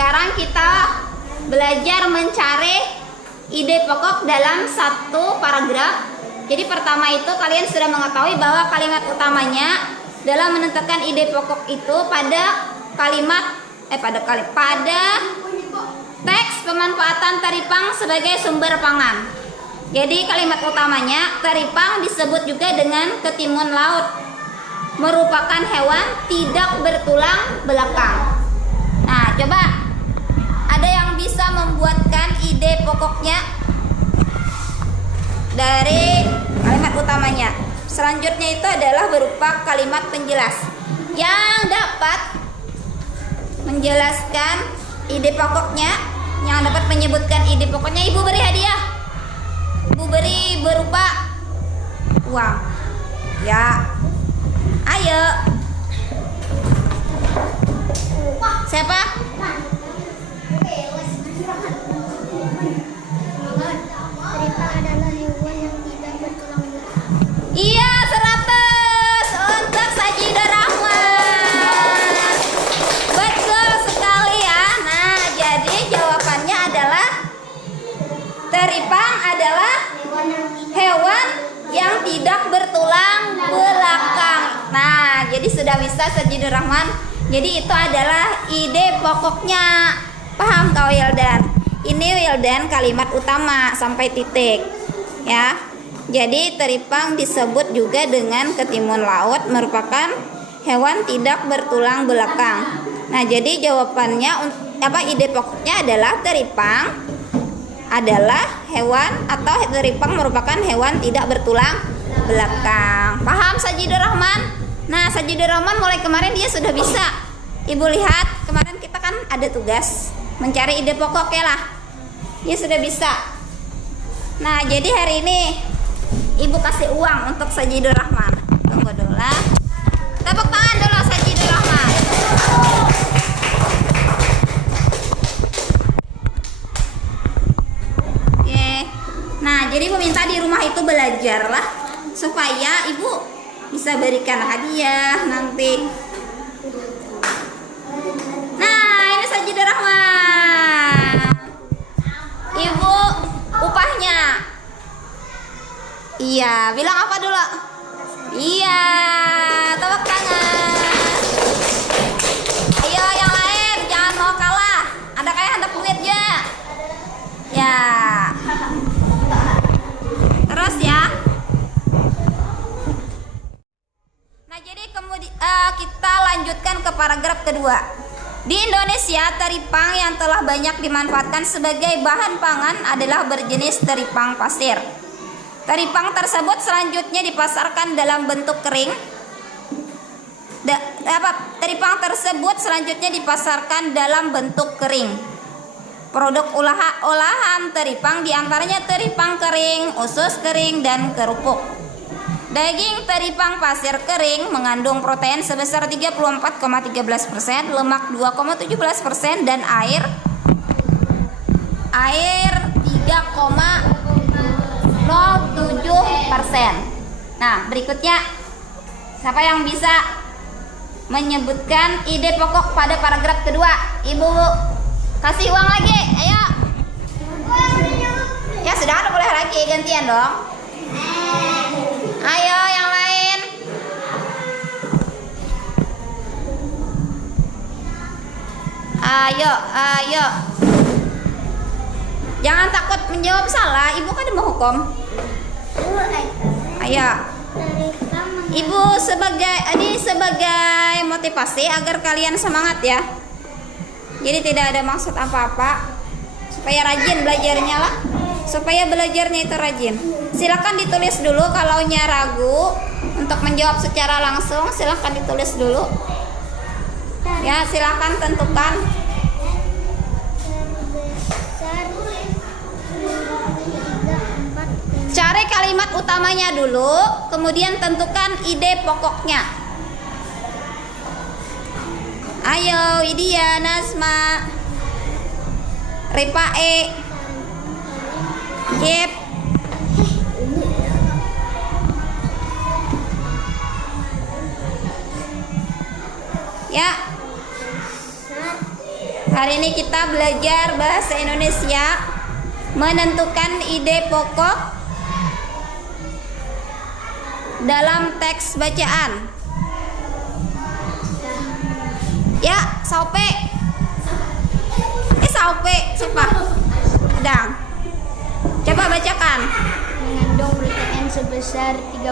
sekarang kita belajar mencari ide pokok dalam satu paragraf. Jadi pertama itu kalian sudah mengetahui bahwa kalimat utamanya dalam menentukan ide pokok itu pada pada teks pemanfaatan teripang sebagai sumber pangan. Jadi kalimat utamanya teripang disebut juga dengan ketimun laut, merupakan hewan tidak bertulang belakang. Nah, coba ada yang bisa membuatkan ide pokoknya dari kalimat utamanya. Selanjutnya itu adalah berupa kalimat penjelas yang dapat menjelaskan ide pokoknya, yang dapat menyebutkan ide pokoknya. Ibu beri hadiah, ibu beri berupa uang ya. Ayo, siapa? Teripang adalah hewan yang tidak bertulang belakang. Iya, 100 untuk Sajidah Rahman. Betul sekali ya. Nah, jadi jawabannya adalah teripang adalah hewan yang tidak bertulang belakang. Nah, jadi sudah bisa Sajidah Rahman. Jadi itu adalah ide pokoknya. Paham kau Wildan? Ini Wildan kalimat utama sampai titik ya. Jadi teripang disebut juga dengan ketimun laut, merupakan hewan tidak bertulang belakang. Nah, jadi jawabannya ide pokoknya adalah teripang adalah hewan atau teripang merupakan hewan tidak bertulang belakang. Paham Sajidah Rahman? Nah, Sajidah Rahman mulai kemarin dia sudah bisa. Ibu lihat kemarin kita kan ada tugas mencari ide pokok ya lah. Dia sudah bisa. Nah, jadi hari ini Ibu kasih uang untuk Sajidah Rahman. Tunggu dulu lah. Tepuk tangan dulu Sajidah Rahman. Oke. Nah, jadi Ibu minta di rumah itu belajarlah supaya Ibu bisa berikan hadiah nanti. Nah, ini Sajidah Rahman. Ibu upahnya. Iya, bilang apa dulu? Iya, tepuk tangan. Ayo yang lain, jangan mau kalah. Ada kayak ada duitnya. Ya. Terus ya. Nah, jadi kemudian kita lanjutkan ke paragraf kedua. Di Indonesia, teripang yang telah banyak dimanfaatkan sebagai bahan pangan adalah berjenis teripang pasir. Teripang tersebut selanjutnya dipasarkan dalam bentuk kering. Teripang tersebut selanjutnya dipasarkan dalam bentuk kering. Produk olahan teripang diantaranya teripang kering, usus kering, dan kerupuk. Daging teripang pasir kering mengandung protein sebesar 34,13%, lemak 2,17%, dan air 3,07%. Nah, berikutnya siapa yang bisa menyebutkan ide pokok pada paragraf kedua? Ibu kasih uang lagi, ayo. Ya sudah, ada boleh lagi gantian dong. Ayo yang lain. Ayo. Jangan takut menjawab salah, Ibu kan mau hukum. Ayo. Ibu sebagai motivasi agar kalian semangat ya. Jadi tidak ada maksud apa-apa, supaya rajin belajarnya lah. Supaya belajarnya itu rajin. Silakan ditulis dulu kalau ragu untuk menjawab secara langsung, silakan ditulis dulu. Ya, silakan tentukan. Cari kalimat utamanya dulu, kemudian tentukan ide pokoknya. Ayo, Widya, Nasma, Ripae, Yep. Ya. Hari ini kita belajar bahasa Indonesia, menentukan ide pokok dalam teks bacaan. Ya, Saupe. Saupe siapa? Sedang. Coba bacakan. Mengandung protein sebesar 13%,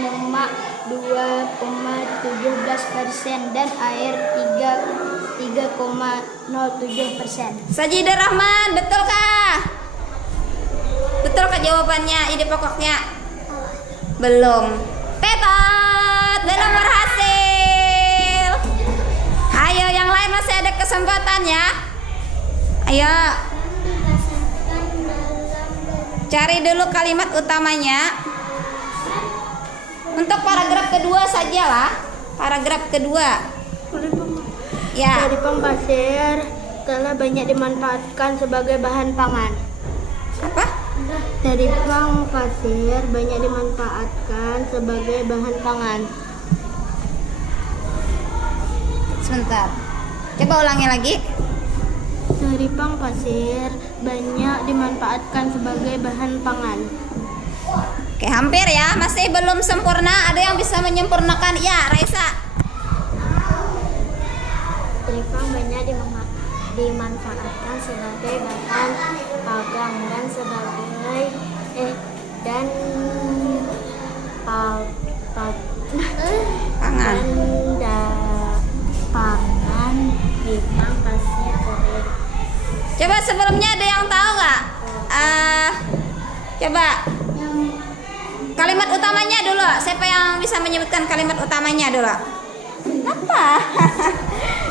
lemak 2,17% dan air 3,07%. Sajidah Rahman, betulkah? Betulkah jawabannya, ide pokoknya? Belum. Tetot, belum berhasil. Ayo, yang lain masih ada kesempatan ya. Ayo. Cari dulu kalimat utamanya. Untuk paragraf kedua sajalah. Paragraf kedua. Ya. Teripang pasir telah banyak dimanfaatkan sebagai bahan pangan. Apa? Teripang pasir banyak dimanfaatkan sebagai bahan pangan. Sebentar. Coba ulangi lagi. Teripang pasir banyak dimanfaatkan sebagai bahan pangan. Oke, hampir ya. Masih belum sempurna. Ada yang bisa menyempurnakan? Ya, Raisa. Teripang banyak dimanfaatkan sebagai bahan pagang dan sebagai Pangan. pangan teripang pasir kering. Coba sebelumnya ada yang tahu nggak? Coba kalimat utamanya dulu. Siapa yang bisa menyebutkan kalimat utamanya dulu? Apa?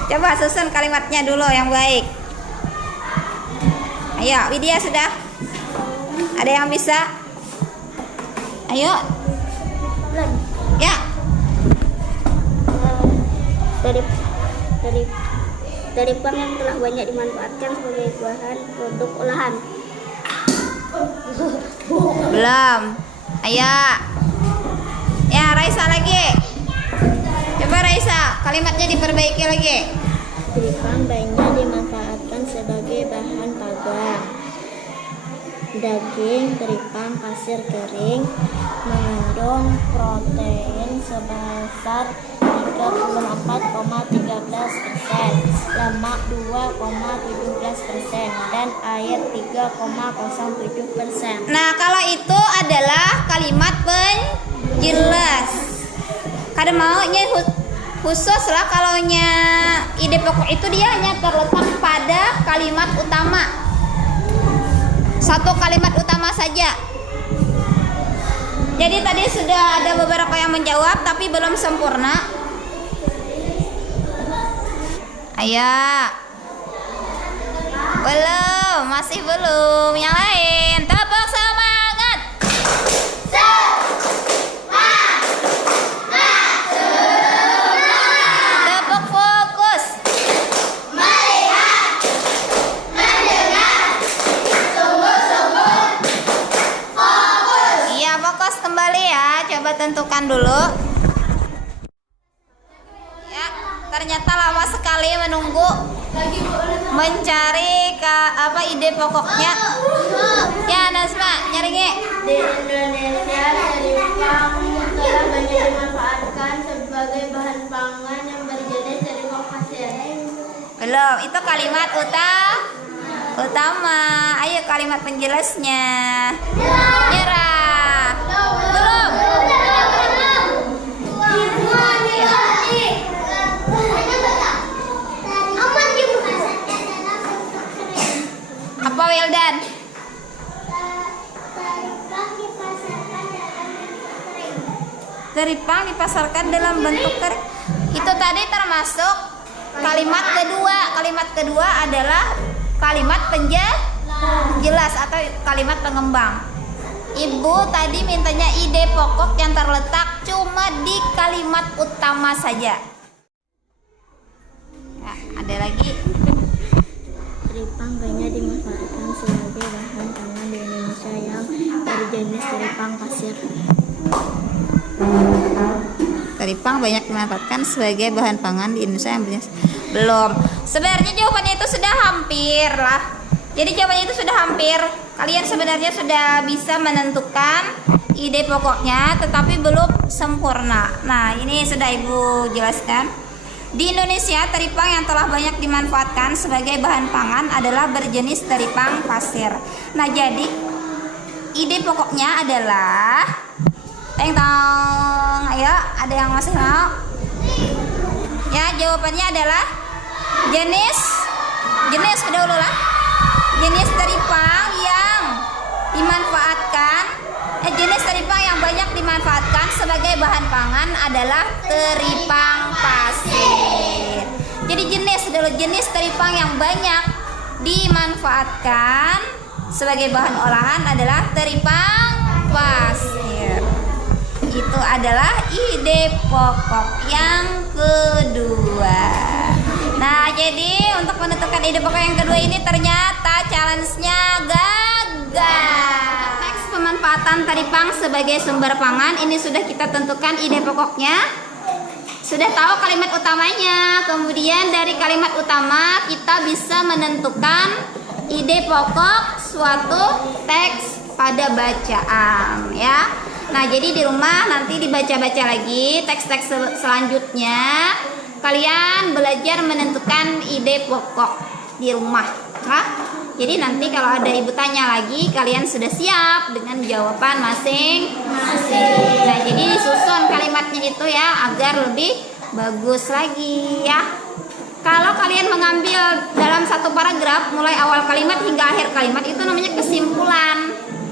Coba susun kalimatnya dulu yang baik. Ayo, Widya sudah? Ada yang bisa? Ayo. Ya. Teripang yang telah banyak dimanfaatkan sebagai bahan produk olahan. Belum. Ayo. Ya, Raisa lagi. Coba Raisa, kalimatnya diperbaiki lagi. Teripang banyak dimanfaatkan sebagai bahan pagang. Daging teripang pasir kering mengandung protein sebesar 34,13%, lemak 2,17% dan air 3,07%. Nah, kalau itu adalah kalimat penjelas. Kada maunya khusus lah, kalaunya ide pokok itu dia hanya terletak pada kalimat utama. Satu kalimat utama saja. Jadi tadi sudah ada beberapa yang menjawab tapi belum sempurna. Ayo. Belum, masih belum. Yang lain, tepuk semangat. Tepuk fokus. Iya, fokus kembali ya. Coba tentukan dulu. Ya, ternyata lama sekali menunggu mencari ide pokoknya. Ya, Nasma, nyari nge. Di Indonesia, teripang telah banyak dimanfaatkan sebagai bahan pangan yang berjenis teripang pasir. Belum, itu kalimat utama. Ayo kalimat penjelasnya. Nyerah. Belum. Apa Wildan? Teripang dipasarkan dalam bentuk kering. Itu tadi termasuk kalimat kedua. Kalimat kedua adalah kalimat penjelas atau kalimat pengembang. Ibu tadi mintanya ide pokok yang terletak cuma di kalimat utama saja. Ya, ada lagi. Teripang banyak dimanfaatkan sebagai bahan pangan di Indonesia yang berjenis teripang pasir. teripang banyak dimanfaatkan sebagai bahan pangan di Indonesia yang belum. Sebenarnya jawabannya itu sudah hampir lah. Jadi jawabannya itu sudah hampir. Kalian sebenarnya sudah bisa menentukan ide pokoknya, tetapi belum sempurna. Nah, ini sudah Ibu jelaskan. Di Indonesia, teripang yang telah banyak dimanfaatkan sebagai bahan pangan adalah berjenis teripang pasir. Nah, jadi ide pokoknya adalah teng-tong. Ayo, ada yang masih mau? Ya, jawabannya adalah jenis dulu lah. Jenis teripang yang dimanfaatkan jenis teripang yang banyak dimanfaatkan sebagai bahan pangan adalah teripang pasir. Jadi jenis teripang yang banyak dimanfaatkan sebagai bahan olahan adalah teripang pasir. Itu adalah ide pokok yang kedua. Nah, jadi untuk menentukan ide pokok yang kedua ini ternyata challenge-nya gagal. Teks pemanfaatan teripang sebagai sumber pangan ini sudah kita tentukan ide pokoknya. Sudah tahu kalimat utamanya. Kemudian dari kalimat utama kita bisa menentukan ide pokok suatu teks pada bacaan, ya. Nah, jadi di rumah nanti dibaca-baca lagi teks-teks selanjutnya. Kalian belajar menentukan ide pokok di rumah. Nah, jadi nanti kalau ada ibu tanya lagi, kalian sudah siap dengan jawaban masing-masing. Nah, jadi disusun kalimatnya itu ya agar lebih bagus lagi ya. Kalau kalian mengambil dalam satu paragraf mulai awal kalimat hingga akhir kalimat itu namanya kesimpulan.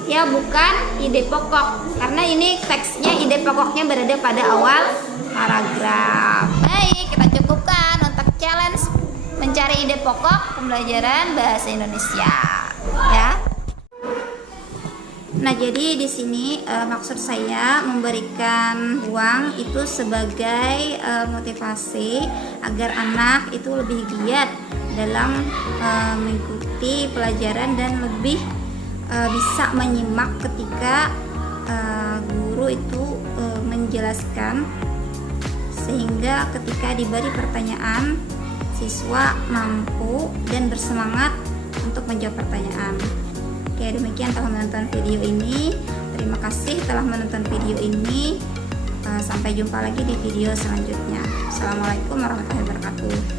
Ya, bukan ide pokok, karena ini teksnya ide pokoknya berada pada awal paragraf. Baik, kita cukupkan untuk challenge mencari ide pokok pembelajaran bahasa Indonesia, ya. Nah, jadi di sini maksud saya memberikan uang itu sebagai motivasi agar anak itu lebih giat dalam mengikuti pelajaran dan lebih bisa menyimak ketika guru itu menjelaskan, sehingga ketika diberi pertanyaan siswa mampu dan bersemangat untuk menjawab pertanyaan. Oke, demikian telah menonton video ini. Terima kasih telah menonton video ini. Sampai jumpa lagi di video selanjutnya. Assalamualaikum warahmatullahi wabarakatuh.